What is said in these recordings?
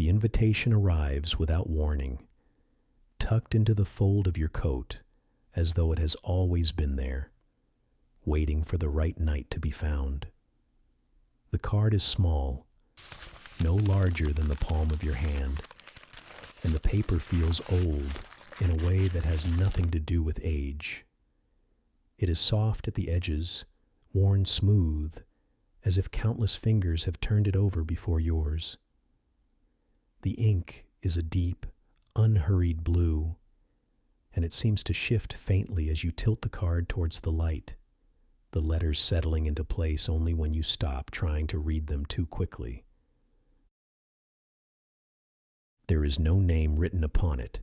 The invitation arrives without warning, tucked into the fold of your coat as though it has always been there, waiting for the right night to be found. The card is small, no larger than the palm of your hand, and the paper feels old in a way that has nothing to do with age. It is soft at the edges, worn smooth, as if countless fingers have turned it over before yours. The ink is a deep, unhurried blue, and it seems to shift faintly as you tilt the card towards the light, the letters settling into place only when you stop trying to read them too quickly. There is no name written upon it,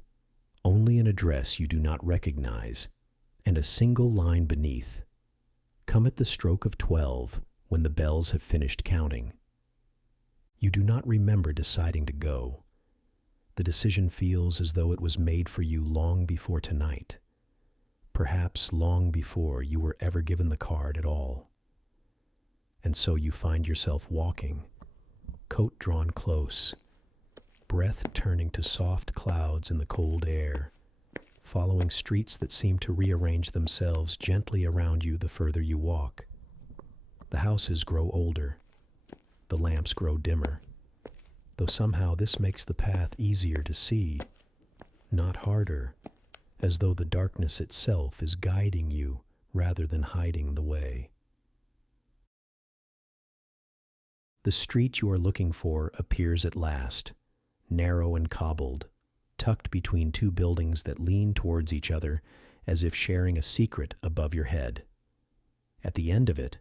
only an address you do not recognize, and a single line beneath. Come at the stroke of 12 when the bells have finished counting. You do not remember deciding to go. The decision feels as though it was made for you long before tonight, perhaps long before you were ever given the card at all. And so you find yourself walking, coat drawn close, breath turning to soft clouds in the cold air, following streets that seem to rearrange themselves gently around you the further you walk. The houses grow older, the lamps grow dimmer, though somehow this makes the path easier to see, not harder, as though the darkness itself is guiding you rather than hiding the way. The street you are looking for appears at last, narrow and cobbled, tucked between two buildings that lean towards each other as if sharing a secret above your head. At the end of it,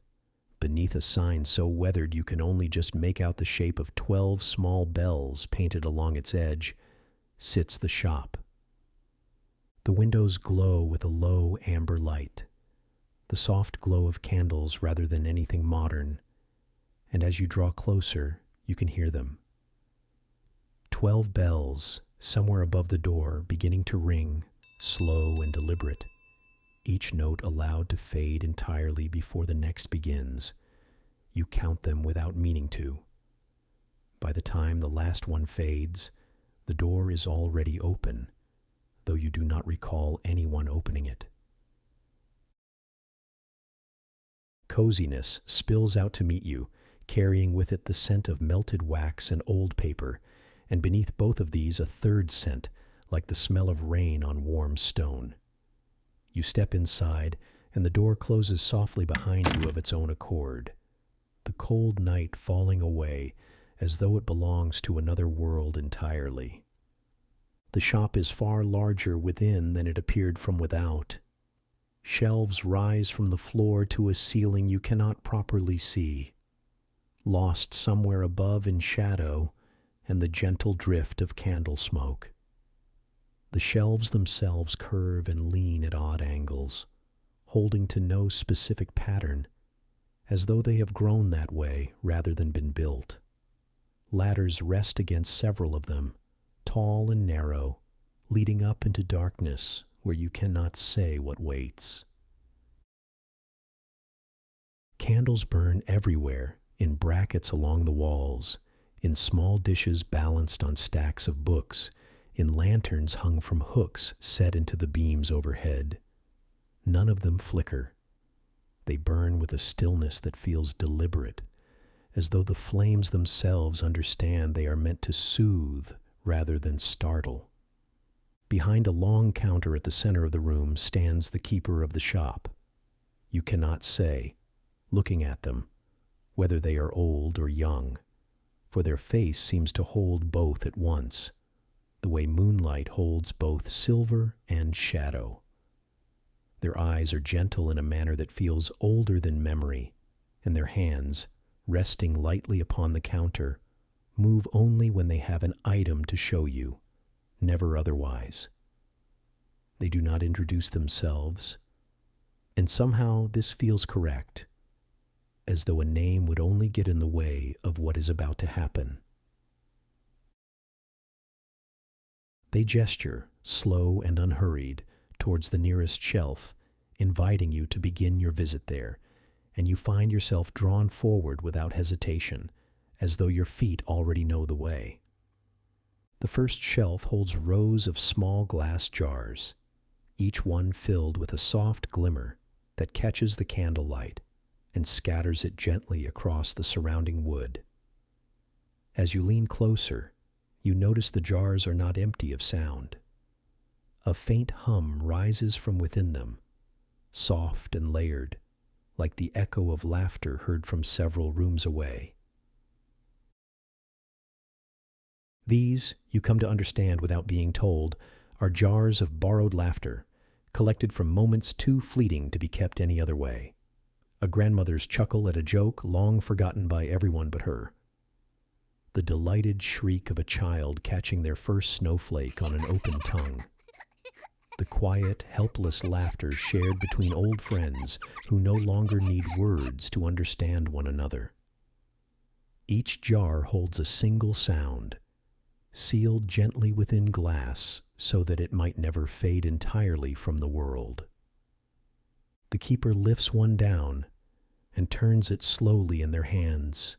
beneath a sign so weathered you can only just make out the shape of 12 small bells painted along its edge, sits the shop. The windows glow with a low amber light, the soft glow of candles rather than anything modern, and as you draw closer, you can hear them. 12 bells, somewhere above the door, beginning to ring, slow and deliberate, each note allowed to fade entirely before the next begins. You count them without meaning to. By the time the last one fades, the door is already open, though you do not recall anyone opening it. Coziness spills out to meet you, carrying with it the scent of melted wax and old paper, and beneath both of these a third scent, like the smell of rain on warm stone. You step inside, and the door closes softly behind you of its own accord, the cold night falling away as though it belongs to another world entirely. The shop is far larger within than it appeared from without. Shelves rise from the floor to a ceiling you cannot properly see, lost somewhere above in shadow and the gentle drift of candle smoke. The shelves themselves curve and lean at odd angles, holding to no specific pattern, as though they have grown that way rather than been built. Ladders rest against several of them, tall and narrow, leading up into darkness where you cannot say what waits. Candles burn everywhere, in brackets along the walls, in small dishes balanced on stacks of books, in lanterns hung from hooks set into the beams overhead. None of them flicker. They burn with a stillness that feels deliberate, as though the flames themselves understand they are meant to soothe rather than startle. Behind a long counter at the center of the room stands the keeper of the shop. You cannot say, looking at them, whether they are old or young, for their face seems to hold both at once, the way moonlight holds both silver and shadow. Their eyes are gentle in a manner that feels older than memory, and their hands, resting lightly upon the counter, move only when they have an item to show you, never otherwise. They do not introduce themselves, and somehow this feels correct, as though a name would only get in the way of what is about to happen. They gesture, slow and unhurried, towards the nearest shelf, inviting you to begin your visit there, and you find yourself drawn forward without hesitation, as though your feet already know the way. The first shelf holds rows of small glass jars, each one filled with a soft glimmer that catches the candlelight and scatters it gently across the surrounding wood. As you lean closer, you notice the jars are not empty of sound. A faint hum rises from within them, soft and layered, like the echo of laughter heard from several rooms away. These, you come to understand without being told, are jars of borrowed laughter, collected from moments too fleeting to be kept any other way. A grandmother's chuckle at a joke long forgotten by everyone but her. The delighted shriek of a child catching their first snowflake on an open tongue. The quiet, helpless laughter shared between old friends who no longer need words to understand one another. Each jar holds a single sound, sealed gently within glass so that it might never fade entirely from the world. The keeper lifts one down and turns it slowly in their hands,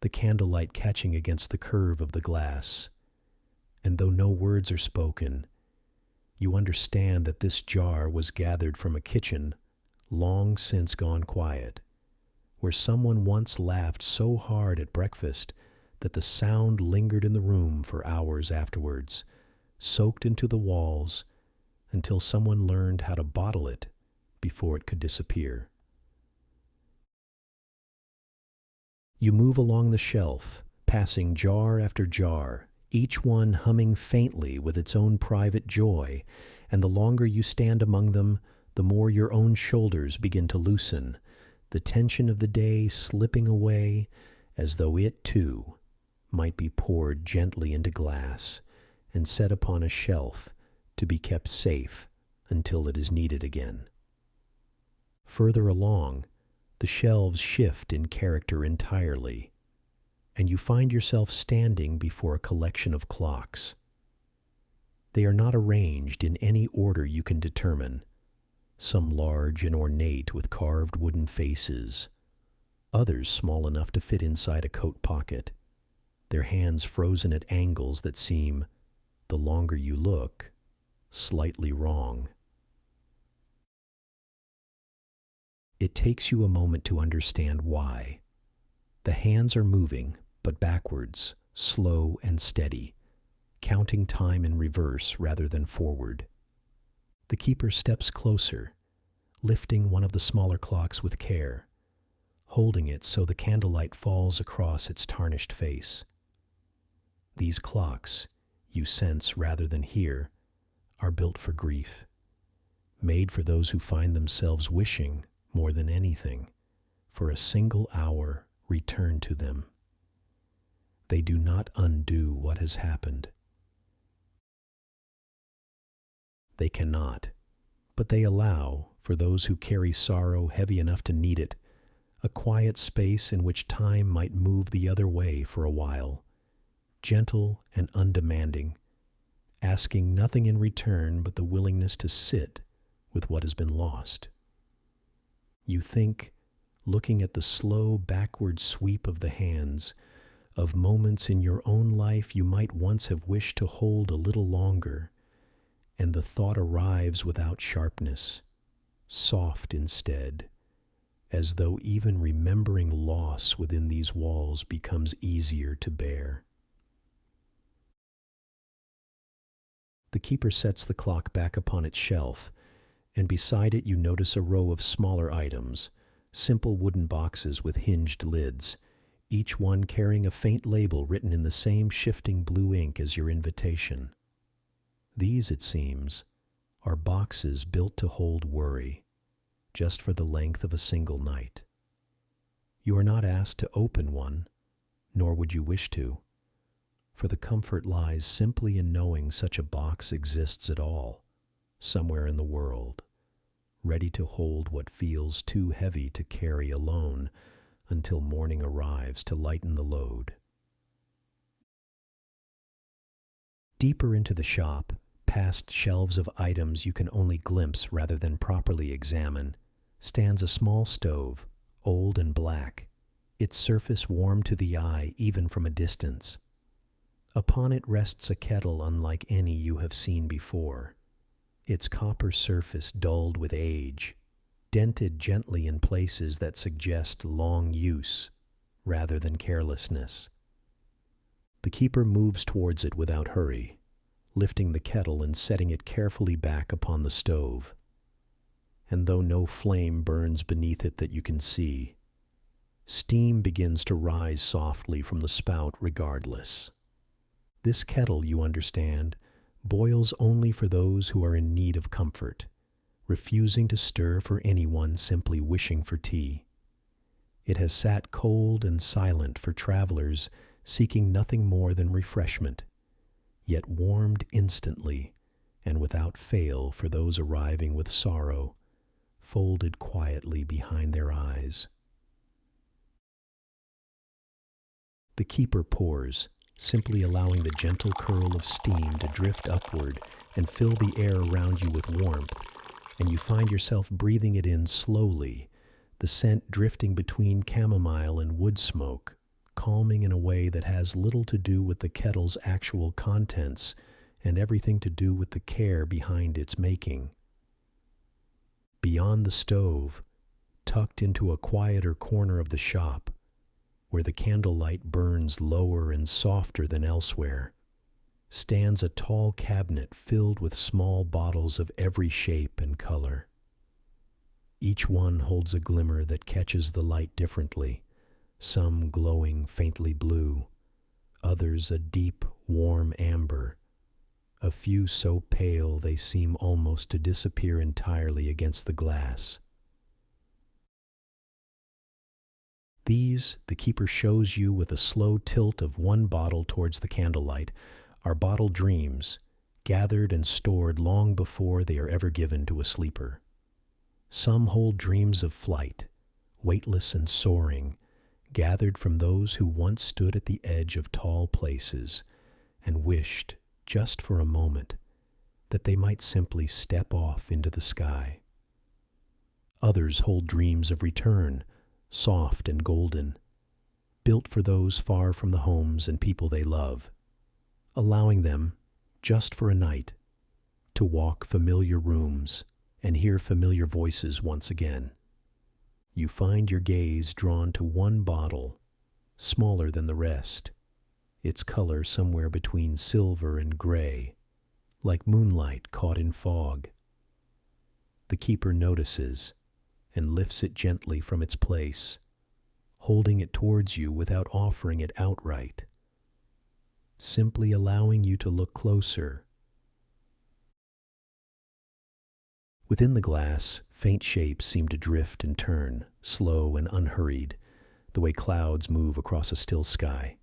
the candlelight catching against the curve of the glass. And though no words are spoken, you understand that this jar was gathered from a kitchen long since gone quiet, where someone once laughed so hard at breakfast that the sound lingered in the room for hours afterwards, soaked into the walls until someone learned how to bottle it before it could disappear. You move along the shelf, passing jar after jar, each one humming faintly with its own private joy, and the longer you stand among them, the more your own shoulders begin to loosen, the tension of the day slipping away as though it, too, might be poured gently into glass and set upon a shelf to be kept safe until it is needed again. Further along, the shelves shift in character entirely, and you find yourself standing before a collection of clocks. They are not arranged in any order you can determine, some large and ornate with carved wooden faces, others small enough to fit inside a coat pocket, their hands frozen at angles that seem, the longer you look, slightly wrong. It takes you a moment to understand why. The hands are moving, but backwards, slow and steady, counting time in reverse rather than forward. The keeper steps closer, lifting one of the smaller clocks with care, holding it so the candlelight falls across its tarnished face. These clocks, you sense rather than hear, are built for grief, made for those who find themselves wishing, more than anything, for a single hour returned to them. They do not undo what has happened. They cannot, but they allow, for those who carry sorrow heavy enough to need it, a quiet space in which time might move the other way for a while, gentle and undemanding, asking nothing in return but the willingness to sit with what has been lost. You think, looking at the slow backward sweep of the hands, of moments in your own life you might once have wished to hold a little longer, and the thought arrives without sharpness, soft instead, as though even remembering loss within these walls becomes easier to bear. The keeper sets the clock back upon its shelf, and beside it you notice a row of smaller items, simple wooden boxes with hinged lids, each one carrying a faint label written in the same shifting blue ink as your invitation. These, it seems, are boxes built to hold worry, just for the length of a single night. You are not asked to open one, nor would you wish to, for the comfort lies simply in knowing such a box exists at all, somewhere in the world, ready to hold what feels too heavy to carry alone until morning arrives to lighten the load. Deeper into the shop, past shelves of items you can only glimpse rather than properly examine, stands a small stove, old and black, its surface warm to the eye even from a distance. Upon it rests a kettle unlike any you have seen before, its copper surface dulled with age, dented gently in places that suggest long use rather than carelessness. The keeper moves towards it without hurry, lifting the kettle and setting it carefully back upon the stove. And though no flame burns beneath it that you can see, steam begins to rise softly from the spout regardless. This kettle, you understand, boils only for those who are in need of comfort, refusing to stir for anyone simply wishing for tea. It has sat cold and silent for travelers seeking nothing more than refreshment, yet warmed instantly and without fail for those arriving with sorrow, folded quietly behind their eyes. The keeper pours, simply allowing the gentle curl of steam to drift upward and fill the air around you with warmth, and you find yourself breathing it in slowly, the scent drifting between chamomile and wood smoke, calming in a way that has little to do with the kettle's actual contents and everything to do with the care behind its making. Beyond the stove, tucked into a quieter corner of the shop, where the candlelight burns lower and softer than elsewhere, stands a tall cabinet filled with small bottles of every shape and color. Each one holds a glimmer that catches the light differently, some glowing faintly blue, others a deep, warm amber, a few so pale they seem almost to disappear entirely against the glass. These, the keeper shows you with a slow tilt of one bottle towards the candlelight, are bottled dreams, gathered and stored long before they are ever given to a sleeper. Some hold dreams of flight, weightless and soaring, gathered from those who once stood at the edge of tall places and wished, just for a moment, that they might simply step off into the sky. Others hold dreams of return, soft and golden, built for those far from the homes and people they love, allowing them, just for a night, to walk familiar rooms and hear familiar voices once again. You find your gaze drawn to one bottle, smaller than the rest, its color somewhere between silver and gray, like moonlight caught in fog. The keeper notices and lifts it gently from its place, holding it towards you without offering it outright, simply allowing you to look closer. Within the glass, faint shapes seem to drift and turn, slow and unhurried, the way clouds move across a still sky.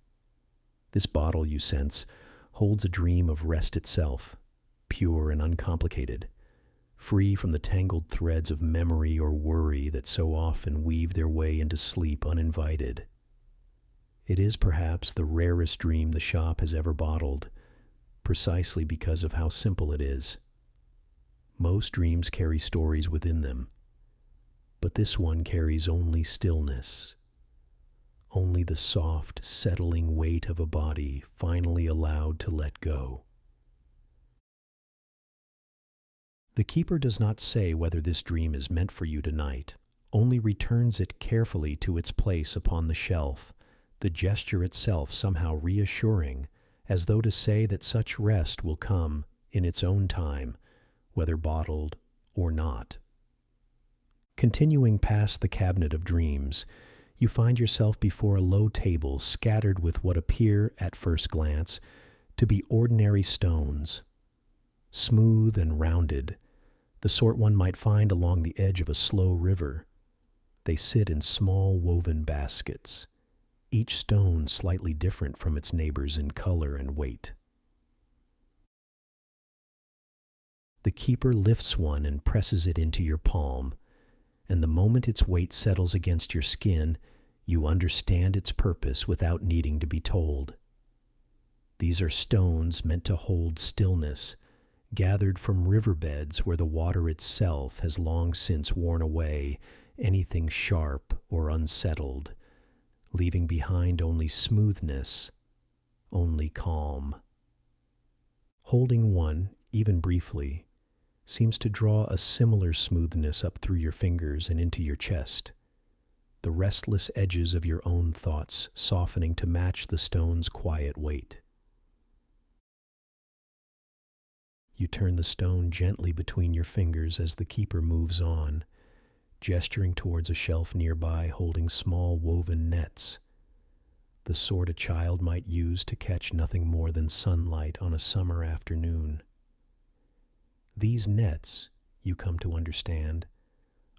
This bottle, you sense, holds a dream of rest itself, pure and uncomplicated, free from the tangled threads of memory or worry that so often weave their way into sleep uninvited. It is perhaps the rarest dream the shop has ever bottled, precisely because of how simple it is. Most dreams carry stories within them, but this one carries only stillness, only the soft, settling weight of a body finally allowed to let go. The keeper does not say whether this dream is meant for you tonight, only returns it carefully to its place upon the shelf, the gesture itself somehow reassuring, as though to say that such rest will come in its own time, whether bottled or not. Continuing past the cabinet of dreams, you find yourself before a low table scattered with what appear, at first glance, to be ordinary stones, smooth and rounded, the sort one might find along the edge of a slow river. They sit in small woven baskets, each stone slightly different from its neighbors in color and weight. The keeper lifts one and presses it into your palm, and the moment its weight settles against your skin, you understand its purpose without needing to be told. These are stones meant to hold stillness, gathered from riverbeds where the water itself has long since worn away anything sharp or unsettled, leaving behind only smoothness, only calm. Holding one, even briefly, seems to draw a similar smoothness up through your fingers and into your chest, the restless edges of your own thoughts softening to match the stone's quiet weight. You turn the stone gently between your fingers as the keeper moves on, gesturing towards a shelf nearby holding small woven nets, the sort a child might use to catch nothing more than sunlight on a summer afternoon. These nets, you come to understand,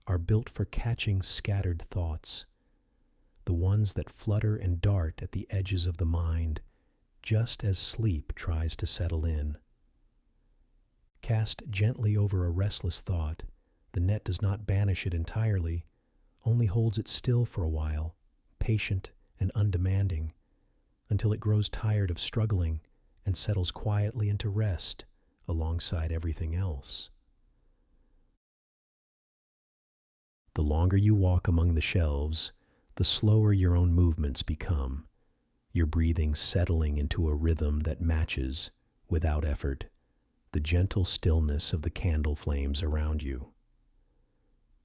are built for catching scattered thoughts, the ones that flutter and dart at the edges of the mind just as sleep tries to settle in. Cast gently over a restless thought, the net does not banish it entirely, only holds it still for a while, patient and undemanding, until it grows tired of struggling and settles quietly into rest alongside everything else. The longer you walk among the shelves, the slower your own movements become, your breathing settling into a rhythm that matches, without effort, the gentle stillness of the candle flames around you.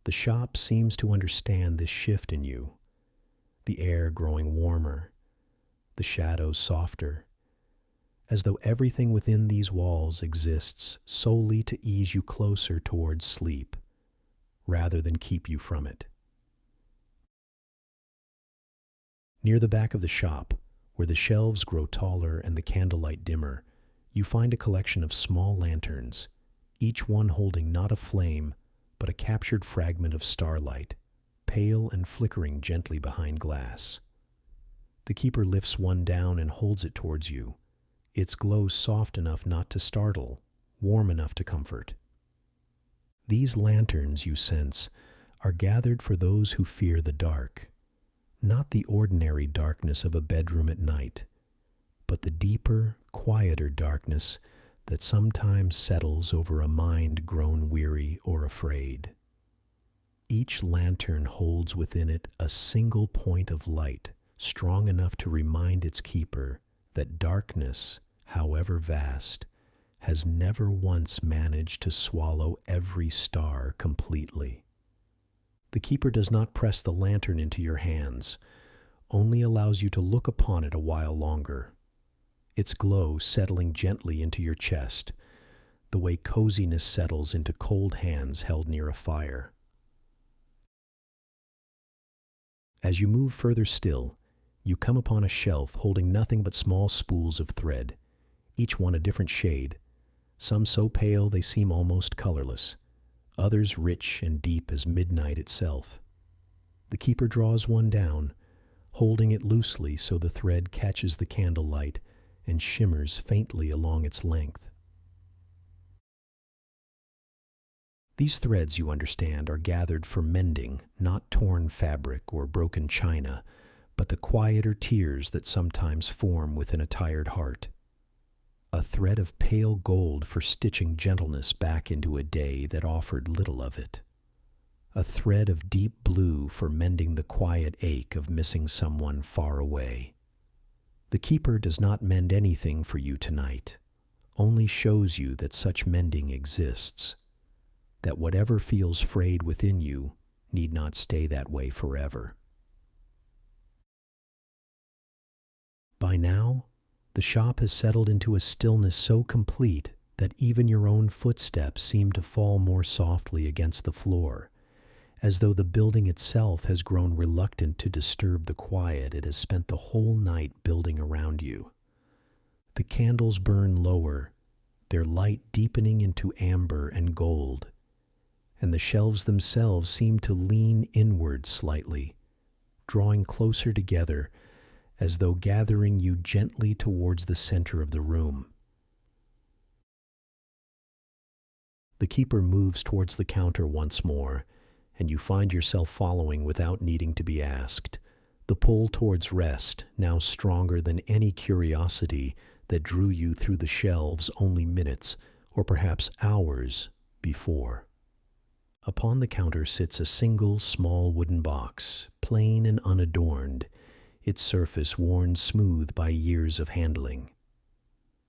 The shop seems to understand this shift in you, the air growing warmer, the shadows softer, as though everything within these walls exists solely to ease you closer towards sleep, rather than keep you from it. Near the back of the shop, where the shelves grow taller and the candlelight dimmer, you find a collection of small lanterns, each one holding not a flame, but a captured fragment of starlight, pale and flickering gently behind glass. The keeper lifts one down and holds it towards you, its glow soft enough not to startle, warm enough to comfort. These lanterns, you sense, are gathered for those who fear the dark, not the ordinary darkness of a bedroom at night, but the deeper, quieter darkness that sometimes settles over a mind grown weary or afraid. Each lantern holds within it a single point of light, strong enough to remind its keeper that darkness, however vast, has never once managed to swallow every star completely. The keeper does not press the lantern into your hands, only allows you to look upon it a while longer, its glow settling gently into your chest, the way coziness settles into cold hands held near a fire. As you move further still, you come upon a shelf holding nothing but small spools of thread, each one a different shade, some so pale they seem almost colorless, others rich and deep as midnight itself. The keeper draws one down, holding it loosely so the thread catches the candlelight and shimmers faintly along its length. These threads, you understand, are gathered for mending, not torn fabric or broken china, but the quieter tears that sometimes form within a tired heart. A thread of pale gold for stitching gentleness back into a day that offered little of it. A thread of deep blue for mending the quiet ache of missing someone far away. The keeper does not mend anything for you tonight, only shows you that such mending exists, that whatever feels frayed within you need not stay that way forever. By now, the shop has settled into a stillness so complete that even your own footsteps seem to fall more softly against the floor, as though the building itself has grown reluctant to disturb the quiet it has spent the whole night building around you. The candles burn lower, their light deepening into amber and gold, and the shelves themselves seem to lean inward slightly, drawing closer together as though gathering you gently towards the center of the room. The keeper moves towards the counter once more, and you find yourself following without needing to be asked, the pull towards rest now stronger than any curiosity that drew you through the shelves only minutes, or perhaps hours, before. Upon the counter sits a single small wooden box, plain and unadorned, its surface worn smooth by years of handling.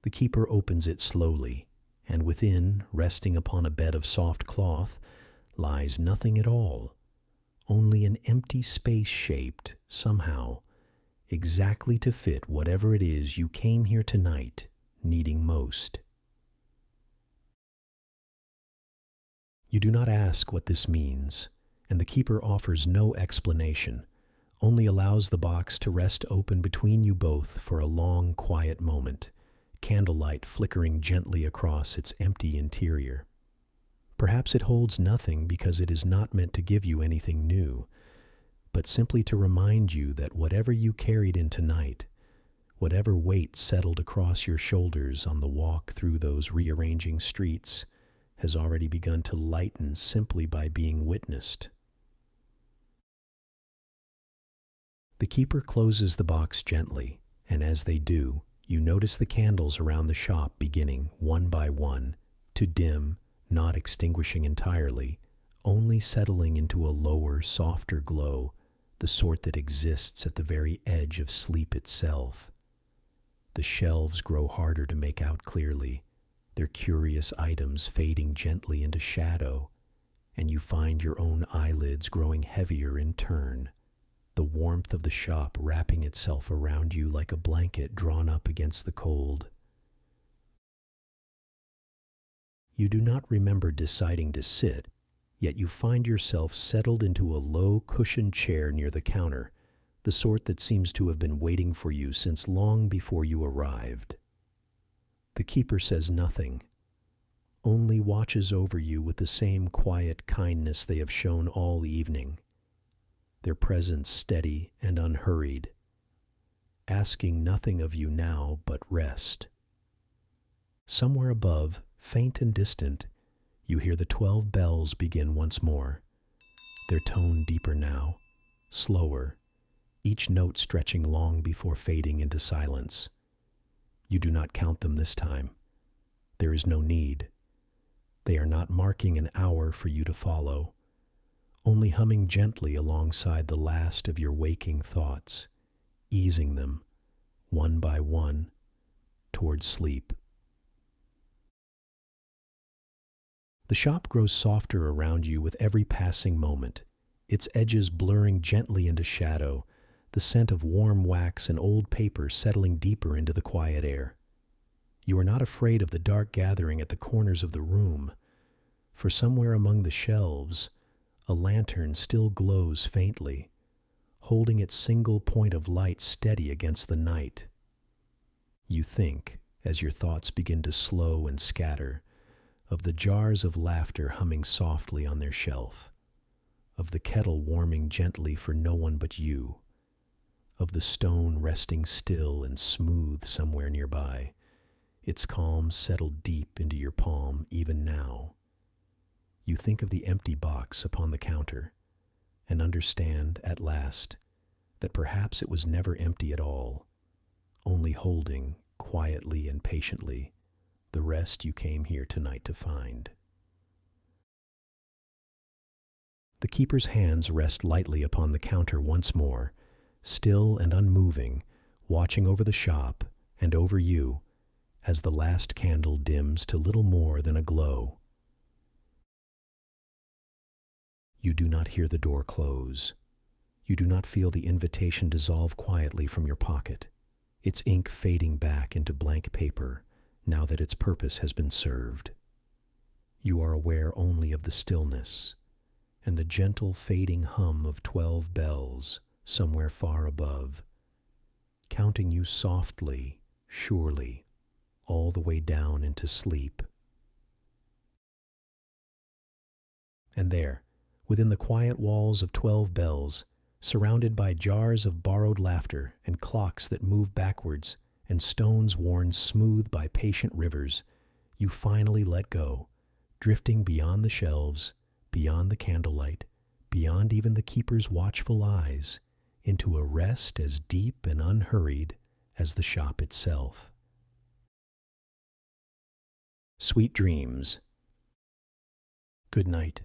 The keeper opens it slowly, and within, resting upon a bed of soft cloth, lies nothing at all, only an empty space shaped, somehow, exactly to fit whatever it is you came here tonight needing most. You do not ask what this means, and the keeper offers no explanation, only allows the box to rest open between you both for a long, quiet moment, candlelight flickering gently across its empty interior. Perhaps it holds nothing because it is not meant to give you anything new, but simply to remind you that whatever you carried in tonight, whatever weight settled across your shoulders on the walk through those rearranging streets, has already begun to lighten simply by being witnessed. The keeper closes the box gently, and as they do, you notice the candles around the shop beginning, one by one, to dim, not extinguishing entirely, only settling into a lower, softer glow, the sort that exists at the very edge of sleep itself. The shelves grow harder to make out clearly, their curious items fading gently into shadow, and you find your own eyelids growing heavier in turn, the warmth of the shop wrapping itself around you like a blanket drawn up against the cold. You do not remember deciding to sit, yet you find yourself settled into a low cushioned chair near the counter, the sort that seems to have been waiting for you since long before you arrived. The keeper says nothing, only watches over you with the same quiet kindness they have shown all evening, their presence steady and unhurried, asking nothing of you now but rest. Somewhere above, faint and distant, you hear the 12 bells begin once more, their tone deeper now, slower, each note stretching long before fading into silence. You do not count them this time. There is no need. They are not marking an hour for you to follow, only humming gently alongside the last of your waking thoughts, easing them, one by one, towards sleep. The shop grows softer around you with every passing moment, its edges blurring gently into shadow, the scent of warm wax and old paper settling deeper into the quiet air. You are not afraid of the dark gathering at the corners of the room, for somewhere among the shelves, a lantern still glows faintly, holding its single point of light steady against the night. You think, as your thoughts begin to slow and scatter, of the jars of laughter humming softly on their shelf, of the kettle warming gently for no one but you, of the stone resting still and smooth somewhere nearby, its calm settled deep into your palm even now. You think of the empty box upon the counter, and understand, at last, that perhaps it was never empty at all, only holding, quietly and patiently, the rest you came here tonight to find. The keeper's hands rest lightly upon the counter once more, still and unmoving, watching over the shop and over you as the last candle dims to little more than a glow. You do not hear the door close. You do not feel the invitation dissolve quietly from your pocket, its ink fading back into blank paper now that its purpose has been served. You are aware only of the stillness and the gentle fading hum of 12 bells somewhere far above, counting you softly, surely, all the way down into sleep. And there, within the quiet walls of 12 bells, surrounded by jars of borrowed laughter and clocks that move backwards and stones worn smooth by patient rivers, you finally let go, drifting beyond the shelves, beyond the candlelight, beyond even the keeper's watchful eyes, into a rest as deep and unhurried as the shop itself. Sweet dreams. Good night.